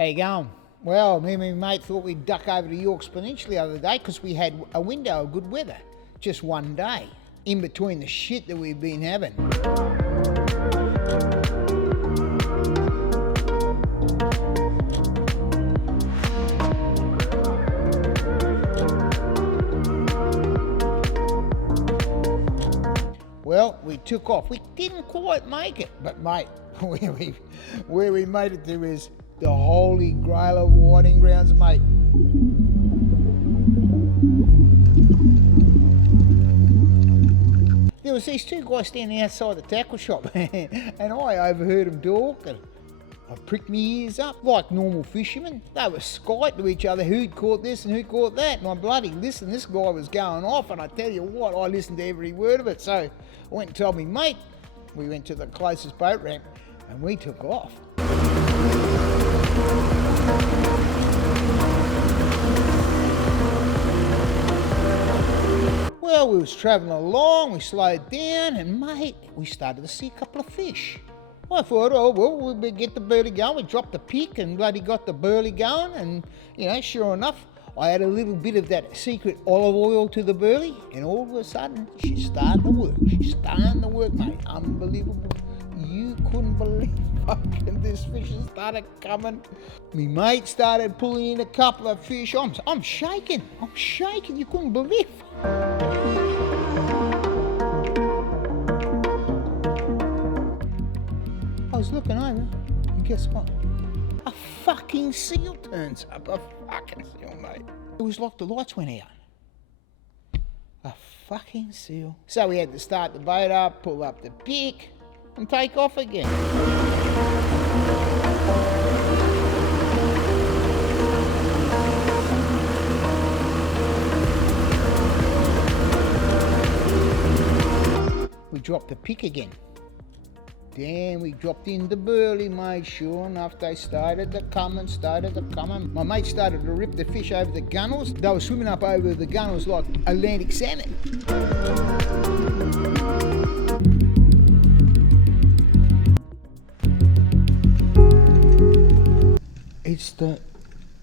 How you going? Well, me and my mate thought we'd duck over to York's Peninsula the other day because we had a window of good weather. Just one day, in between the shit that we've been having. Well, we took off. We didn't quite make it, but mate, where we made it to is the holy grail of whiting grounds, mate. There was these two guys standing outside the tackle shop and I overheard them talk and I pricked my ears up like normal fishermen. They were skiting to each other who'd caught this and who caught that, and I bloody listened. This guy was going off, and I tell you what, I listened to every word of it. So I went and told me mate. We went to the closest boat ramp and we took off. Well, we was travelling along, we slowed down, and mate, we started to see a couple of fish. I thought, oh, well, we'll get the burley going. We dropped the pick and bloody got the burley going, and, you know, sure enough, I added a little bit of that secret olive oil to the burley, and all of a sudden, she's starting to work. She's starting to work, mate. Unbelievable. You couldn't believe fucking this fish started coming. Me mate started pulling in a couple of fish. I'm shaking. I'm shaking. You couldn't believe. I was looking over, and guess what? A fucking seal turns up. A fucking seal, mate. It was like the lights went out. A fucking seal. So we had to start the boat up, pull up the pick, and take off again. We dropped the pick again. Then we dropped in the burley, mate. Sure enough, they started to come. My mate started to rip the fish over the gunnels. They were swimming up over the gunnels like Atlantic salmon.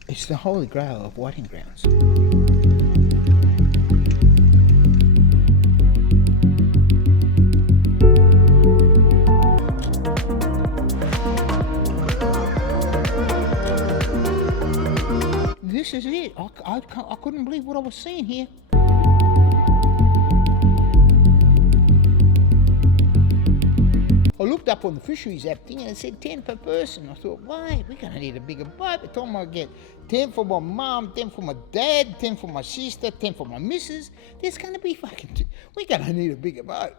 It's the holy grail of whiting grounds. This is it. I couldn't believe what I was seeing here. I looked up on the fisheries app thing and it said 10 per person. I thought, wait, we're going to need a bigger boat. By the time I get 10 for my mum, 10 for my dad, 10 for my sister, 10 for my missus, there's going to be we're going to need a bigger boat.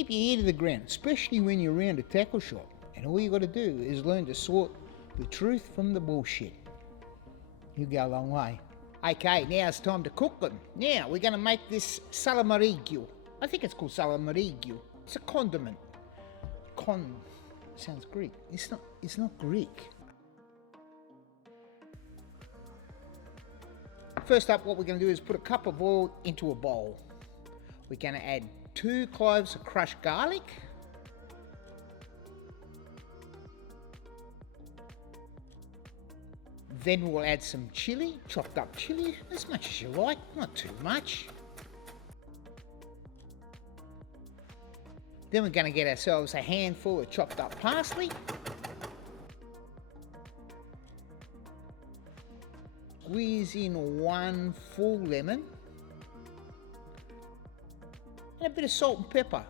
Keep your ear to the ground, especially when you're around a tackle shop. And all you got to do is learn to sort the truth from the bullshit. You go a long way. Okay, now it's time to cook them. Now we're going to make this Salamurrigghiu. I think it's called Salamurrigghiu. It's a condiment. Sounds Greek. It's not Greek. First up, what we're going to do is put a cup of oil into a bowl. We're going to add 2 cloves of crushed garlic. Then we'll add some chilli, chopped up chilli, as much as you like, not too much. Then we're going to get ourselves a handful of chopped up parsley. Squeeze in 1 full lemon. And a bit of salt and pepper.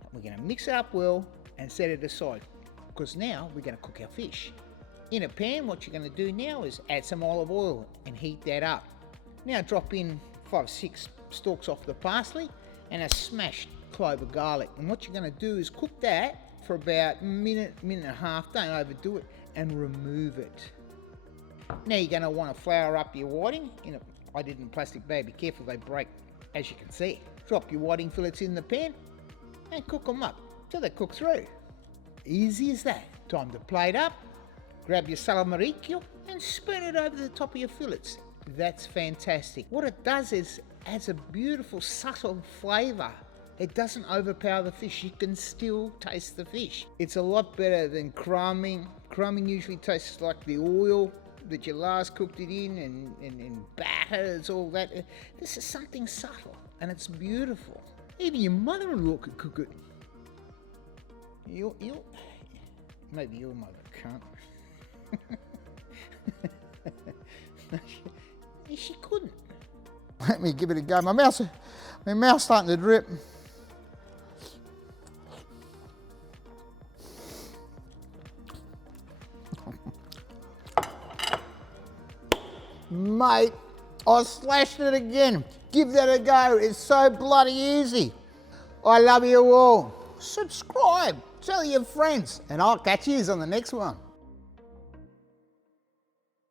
And we're going to mix it up well and set it aside, because now we're going to cook our fish. In a pan, what you're going to do now is add some olive oil and heat that up. Now drop in 5 or 6 stalks off the parsley and a smashed clove of garlic. And what you're going to do is cook that for about a minute and a half, don't overdo it, and remove it. Now you're going to want to flour up your whiting. I did in a plastic bag, be careful they break, as you can see. Drop your whiting fillets in the pan and cook them up till they cook through. Easy as that. Time to plate up, grab your Salamurrigghiu and spoon it over the top of your fillets. That's fantastic. What it does is adds a beautiful subtle flavour. It doesn't overpower the fish. You can still taste the fish. It's a lot better than crumbing. Crumbing usually tastes like the oil that you last cooked it in and batters, all that. This is something subtle and it's beautiful. Even your mother-in-law could cook it. Maybe your mother can't. She couldn't. Let me give it a go. My mouth's starting to drip. Mate, I slashed it again. Give that a go. It's so bloody easy. I love you all. Subscribe, tell your friends, and I'll catch you on the next one.